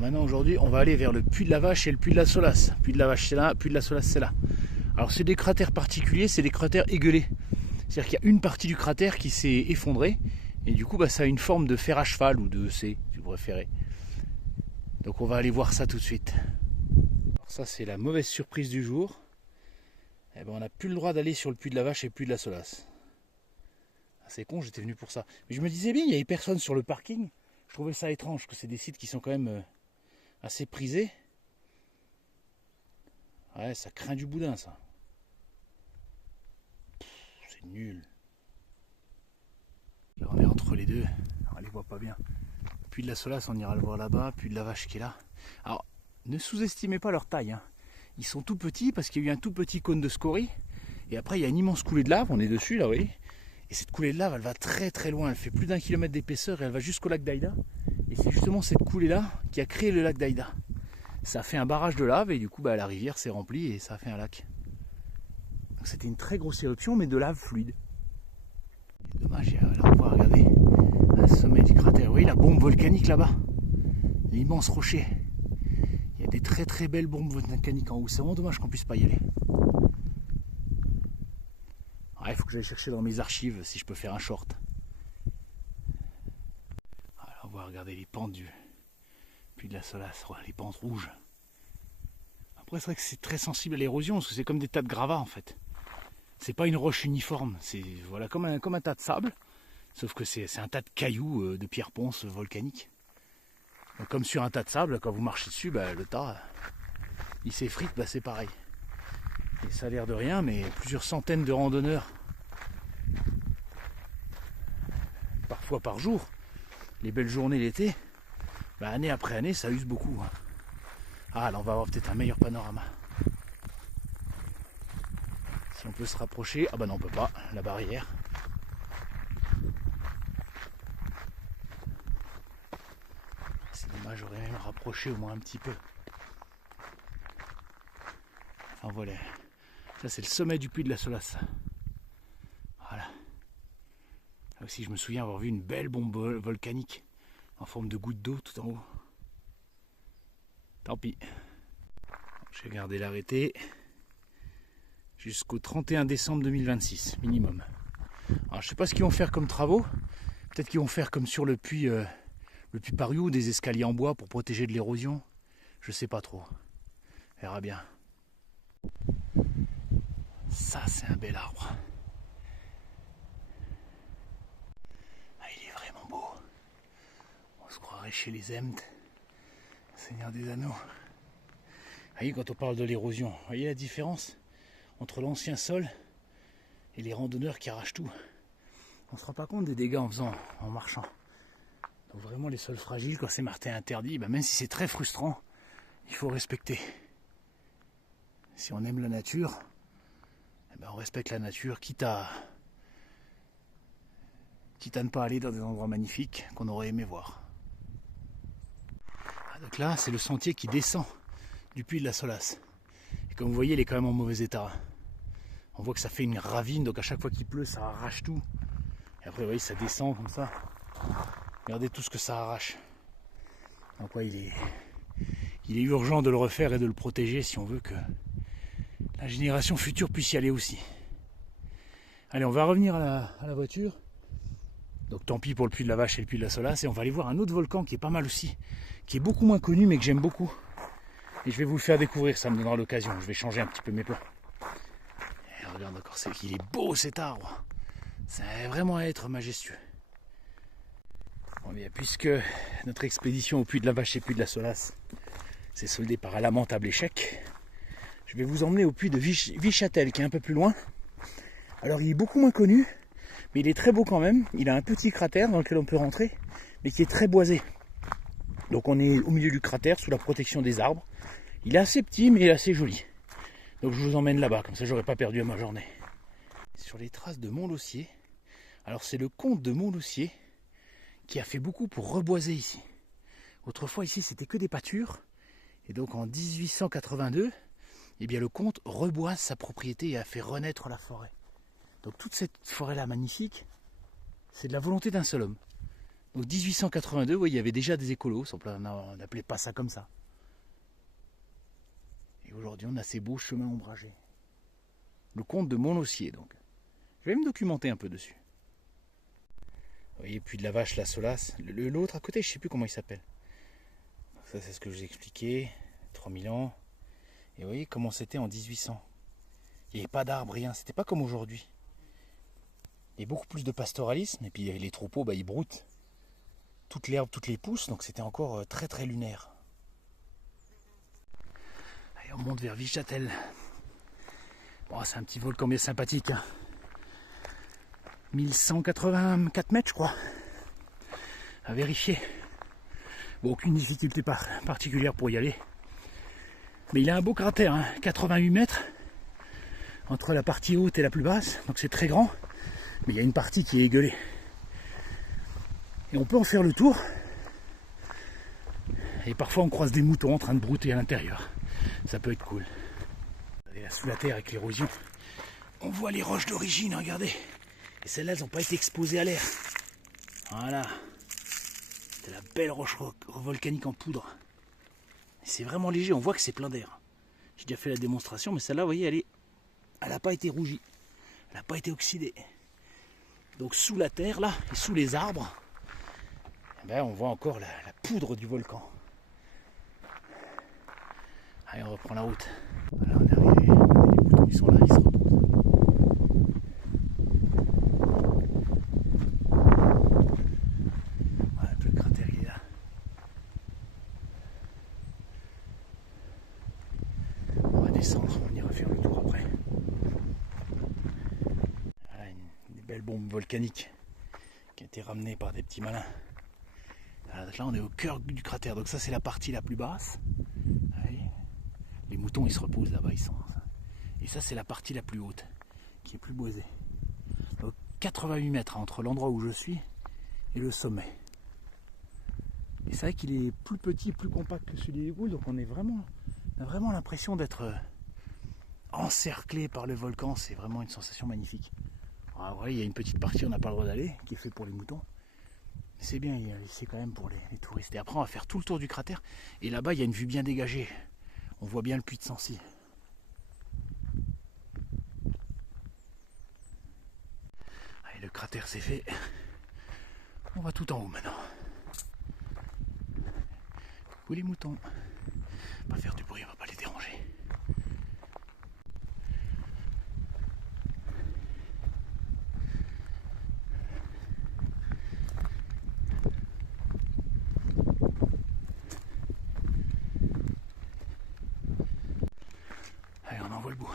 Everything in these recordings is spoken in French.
Alors maintenant aujourd'hui on va aller vers le puits de la Vache et le puits de la Solace. Puits de la Vache c'est là, puits de la Solace c'est là. Alors c'est des cratères particuliers, c'est des cratères égueulés. C'est-à-dire qu'il y a une partie du cratère qui s'est effondrée et du coup ça a une forme de fer à cheval ou de C si vous préférez. Donc on va aller voir ça tout de suite. Alors ça c'est la mauvaise surprise du jour. Eh ben, on n'a plus le droit d'aller sur le puits de la Vache et le puits de la Solace. C'est con, j'étais venu pour ça. Mais je me disais bien, il n'y avait personne sur le parking. Je trouvais ça étrange, que c'est des sites qui sont quand même assez prisés. Ouais, ça craint du boudin, ça. C'est nul. Là, on est entre les deux. On les voit pas bien. Puits de la Solace, on ira le voir là-bas. Puits de la Vache qui est là. Alors, ne sous-estimez pas leur taille. Hein. Ils sont tout petits parce qu'il y a eu un tout petit cône de scorie. Et après, il y a une immense coulée de lave. On est dessus, là, vous voyez. Et cette coulée de lave, elle va très très loin. Elle fait plus d'1 kilomètre d'épaisseur et elle va jusqu'au lac d'Aïda. Et c'est justement cette coulée-là qui a créé le lac d'Aïda. Ça a fait un barrage de lave et du coup, la rivière s'est remplie et ça a fait un lac. Donc c'était une très grosse éruption, mais de lave fluide. Dommage, là on voit, regardez, à sommet du cratère. Vous voyez la bombe volcanique là-bas, l'immense rocher. Il y a des très très belles bombes volcaniques en haut. C'est vraiment dommage qu'on puisse pas y aller. Il faut que j'aille chercher dans mes archives si je peux faire un short. Alors, on va regarder les pentes du puits de la Solace, les pentes rouges. Après c'est vrai que c'est très sensible à l'érosion parce que c'est comme des tas de gravats en fait. C'est pas une roche uniforme, c'est voilà, comme un tas de sable, sauf que c'est un tas de cailloux, de pierres ponces volcaniques. Donc, comme sur un tas de sable, quand vous marchez dessus, le tas il s'effrite, c'est pareil. Et ça a l'air de rien, mais plusieurs centaines de randonneurs, parfois par jour, les belles journées l'été, année après année, ça use beaucoup. Hein. Ah, là on va avoir peut-être un meilleur panorama. Si on peut se rapprocher, ah non on peut pas, la barrière. C'est dommage, j'aurais même rapproché au moins un petit peu. Enfin voilà, ça c'est le sommet du puits de la Solace. Voilà. Là aussi je me souviens avoir vu une belle bombe volcanique en forme de goutte d'eau tout en haut. Tant pis. Je vais garder l'arrêté jusqu'au 31 décembre 2026 minimum. Alors je sais pas ce qu'ils vont faire comme travaux. Peut-être qu'ils vont faire comme sur le puits Pariou, des escaliers en bois pour protéger de l'érosion. Je sais pas trop. On verra bien. Ça c'est un bel arbre. Ah, il est vraiment beau. On se croirait chez les Emd, Seigneur des Anneaux. Vous voyez, quand on parle de l'érosion, vous voyez la différence entre l'ancien sol et les randonneurs qui arrachent tout. On ne se rend pas compte des dégâts en marchant. Donc vraiment les sols fragiles, quand c'est marqué interdit, même si c'est très frustrant, il faut respecter. Si on aime la nature, on respecte la nature, quitte à ne pas aller dans des endroits magnifiques qu'on aurait aimé voir. Donc là, c'est le sentier qui descend du puits de la Solace. Et comme vous voyez, il est quand même en mauvais état. On voit que ça fait une ravine, donc à chaque fois qu'il pleut, ça arrache tout. Et après, vous voyez, ça descend comme ça. Regardez tout ce que ça arrache. Donc ouais, il est urgent de le refaire et de le protéger si on veut que la génération future puisse y aller aussi. Allez, on va revenir à la voiture. Donc tant pis pour le puits de la Vache et le puits de la Solace. Et on va aller voir un autre volcan qui est pas mal aussi. Qui est beaucoup moins connu mais que j'aime beaucoup. Et je vais vous le faire découvrir, ça me donnera l'occasion. Je vais changer un petit peu mes plans. Et regarde encore, il est beau cet arbre. Ça va vraiment être majestueux. Bon, bien, puisque notre expédition au puits de la Vache et puits de la Solace s'est soldée par un lamentable échec, je vais vous emmener au puits de Vichâtel qui est un peu plus loin. Alors il est beaucoup moins connu, mais il est très beau quand même. Il a un petit cratère dans lequel on peut rentrer, mais qui est très boisé. Donc on est au milieu du cratère, sous la protection des arbres. Il est assez petit, mais il est assez joli. Donc je vous emmène là-bas, comme ça j'aurais pas perdu ma journée. Sur les traces de Montlossier. Alors c'est le comte de Montlossier qui a fait beaucoup pour reboiser ici. Autrefois ici c'était que des pâtures. Et donc en 1882, le comte reboise sa propriété et a fait renaître la forêt. Donc toute cette forêt-là magnifique, c'est de la volonté d'un seul homme. Donc 1882, oui, il y avait déjà des écolos, on n'appelait pas ça comme ça. Et aujourd'hui, on a ces beaux chemins ombragés. Le comte de Montlossier, donc. Je vais me documenter un peu dessus. Vous voyez, Puy de la Vache, la Solace. L'autre à côté, je ne sais plus comment il s'appelle. Ça, c'est ce que je vous ai expliqué. 3000 ans. Et vous voyez comment c'était en 1800. Il n'y avait pas d'arbres, rien. C'était pas comme aujourd'hui. Il y a beaucoup plus de pastoralisme. Et puis les troupeaux, ils broutent toute l'herbe, toutes les pousses. Donc c'était encore très très lunaire. Allez, on monte vers Vichâtel. Bon, c'est un petit volcan bien sympathique. 1184 mètres, je crois. À vérifier. Bon, aucune difficulté particulière pour y aller. Mais il a un beau cratère, 88 mètres. Entre la partie haute et la plus basse. Donc c'est très grand. Mais il y a une partie qui est égueulée. Et on peut en faire le tour. Et parfois on croise des moutons en train de brouter à l'intérieur. Ça peut être cool. Regardez là sous la terre avec l'érosion. On voit les roches d'origine, regardez. Et celles-là, elles n'ont pas été exposées à l'air. Voilà. C'est la belle roche volcanique en poudre. C'est vraiment léger, on voit que c'est plein d'air. J'ai déjà fait la démonstration, mais celle-là, vous voyez, elle n'a pas été rougie. Elle n'a pas été oxydée. Donc sous la terre, là, et sous les arbres, on voit encore la poudre du volcan. Allez, on reprend la route. Voilà, on est arrivé. Les moutons, ils sont là, ils se reposent. Voilà, le cratère, il est là. On va descendre, on ira faire le tour après. Voilà, une belle bombe volcanique qui a été ramenée par des petits malins. Là, on est au cœur du cratère, donc ça c'est la partie la plus basse. Allez. Les moutons ils se reposent là-bas, ils sont. Et ça c'est la partie la plus haute, qui est plus boisée. Donc 88 mètres entre l'endroit où je suis et le sommet. Et c'est vrai qu'il est plus petit, plus compact que celui des Goules, donc on a vraiment l'impression d'être encerclé par le volcan. C'est vraiment une sensation magnifique. Alors, ouais, il y a une petite partie on n'a pas le droit d'aller, qui est fait pour les moutons. C'est bien ici quand même pour les touristes. Et après on va faire tout le tour du cratère. Et là-bas il y a une vue bien dégagée. On voit bien le puits de Sancy. Allez, le cratère c'est fait. On va tout en haut maintenant. Coucou les moutons. On va pas faire du bruit, on va pas les déranger. Allez, on en voit le bout.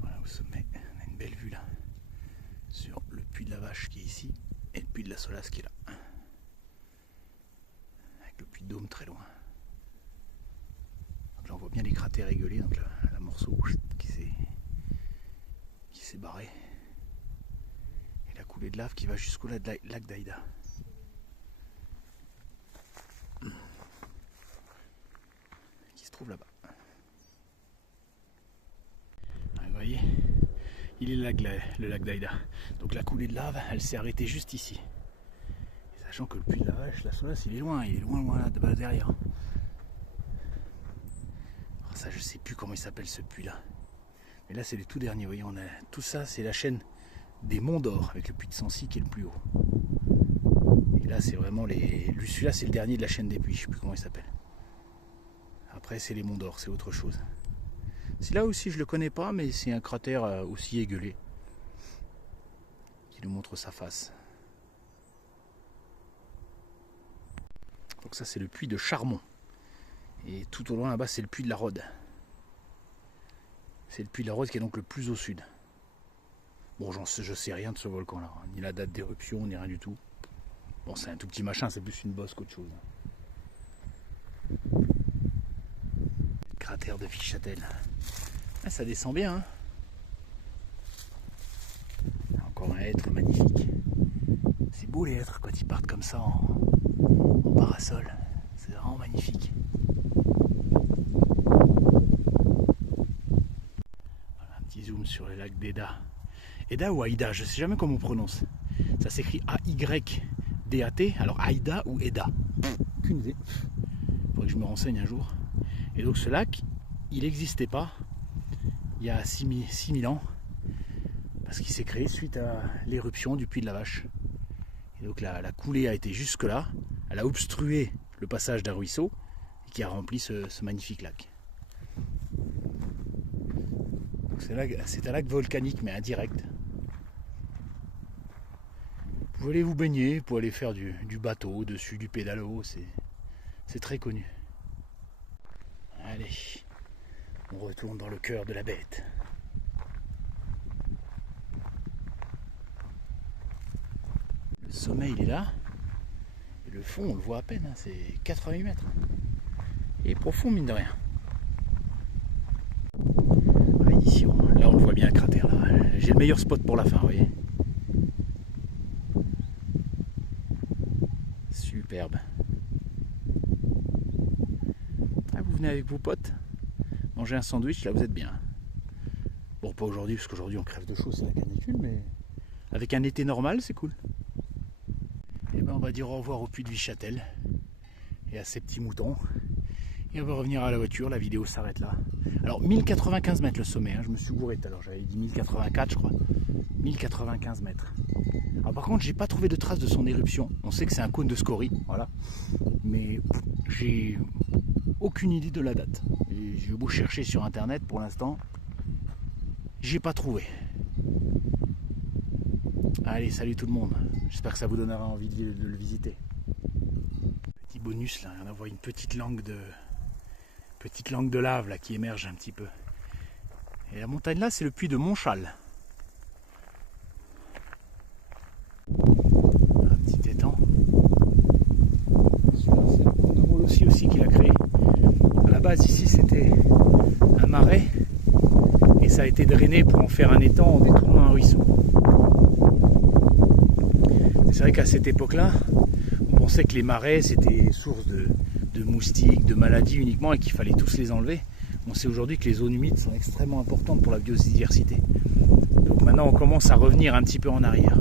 Voilà, au sommet, on a une belle vue là. Sur le puits de la Vache qui est ici et le puits de la Solace qui est là. Avec le puits de Dôme très loin. Donc là on voit bien les cratères égueulés, donc la morceau qui s'est barré. Et la coulée de lave qui va jusqu'au lac d'Aïda. Qui se trouve là-bas. Vous voyez, il est le lac d'Aïda. Donc la coulée de lave, elle s'est arrêtée juste ici. Et sachant que le puits de la Vache, la Solace, il est loin là, derrière. Alors ça, je sais plus comment il s'appelle ce puits-là. Mais là, c'est les tout derniers. Vous voyez, tout ça, c'est la chaîne des Monts d'Or avec le puits de Sancy qui est le plus haut. Et là, c'est vraiment celui-là, c'est le dernier de la chaîne des puits. Je sais plus comment il s'appelle. Après, c'est les Monts d'Or, c'est autre chose. Celui-là aussi, je le connais pas, mais c'est un cratère aussi égueulé qui nous montre sa face. Donc ça, c'est le puits de Charmont. Et tout au loin là-bas, c'est le puits de la Rode. C'est le puits de la Rode qui est donc le plus au sud. Bon, je sais rien de ce volcan-là, ni la date d'éruption, ni rien du tout. Bon, c'est un tout petit machin, c'est plus une bosse qu'autre chose. Le cratère de Vichâtel. Ah, ça descend bien, hein. Encore un hêtre magnifique. C'est beau les hêtres quand ils partent comme ça en parasol. C'est vraiment magnifique. sommes sur le lac d'Eda. Eda ou Aïda, je ne sais jamais comment on prononce. Ça s'écrit A-Y-D-A-T. Alors Aïda ou Eda, aucune idée. Il faudrait que je me renseigne un jour. Et donc ce lac, il n'existait pas il y a 6000 ans. Parce qu'il s'est créé suite à l'éruption du puits de la Vache. Et donc la coulée a été jusque là. Elle a obstrué le passage d'un ruisseau et qui a rempli ce magnifique lac. C'est un lac volcanique mais indirect. Vous pouvez aller vous baigner, vous pouvez aller faire du bateau dessus, du pédalo, c'est très connu. Allez, on retourne dans le cœur de la bête. Le sommet il est là, et le fond on le voit à peine, hein, c'est 88 mètres. Il est profond mine de rien. Ici, là on le voit bien le cratère. J'ai le meilleur spot pour la fin, vous voyez. Superbe. Ah, vous venez avec vos potes, manger un sandwich, là vous êtes bien. Bon, pas aujourd'hui, parce qu'aujourd'hui on crève de chaud, c'est la canicule, mais avec un été normal, c'est cool. Et ben on va dire au revoir au puits de Vichâtel et à ces petits moutons. Et on va revenir à la voiture, la vidéo s'arrête là. Alors 1095 mètres le sommet, hein, je me suis gouré tout à l'heure, j'avais dit 1084 je crois. 1095 mètres. Alors par contre j'ai pas trouvé de traces de son éruption, on sait que c'est un cône de scorie, voilà. Mais j'ai aucune idée de la date. J'ai beau chercher sur internet pour l'instant, j'ai pas trouvé. Allez, salut tout le monde, j'espère que ça vous donnera envie de le visiter. Petit bonus là, on voit une petite langue de lave là qui émerge un petit peu. Et la montagne là, c'est le puits de Montchal. Un petit étang. Celui-là, c'est la pont de Molossi aussi qui l'a créé. À la base, ici, c'était un marais et ça a été drainé pour en faire un étang en détournant un ruisseau. C'est vrai qu'à cette époque-là, on pensait que les marais c'était source de moustiques, de maladies uniquement et qu'il fallait tous les enlever. On sait aujourd'hui que les zones humides sont extrêmement importantes pour la biodiversité. Donc maintenant on commence à revenir un petit peu en arrière.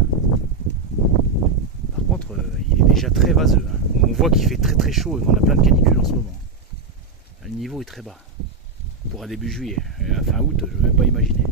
Par contre il est déjà très vaseux. Hein. On voit qu'il fait très très chaud et on a plein de canicules en ce moment. Le niveau est très bas. Pour un début juillet. Et à fin août, je ne vais même pas imaginer.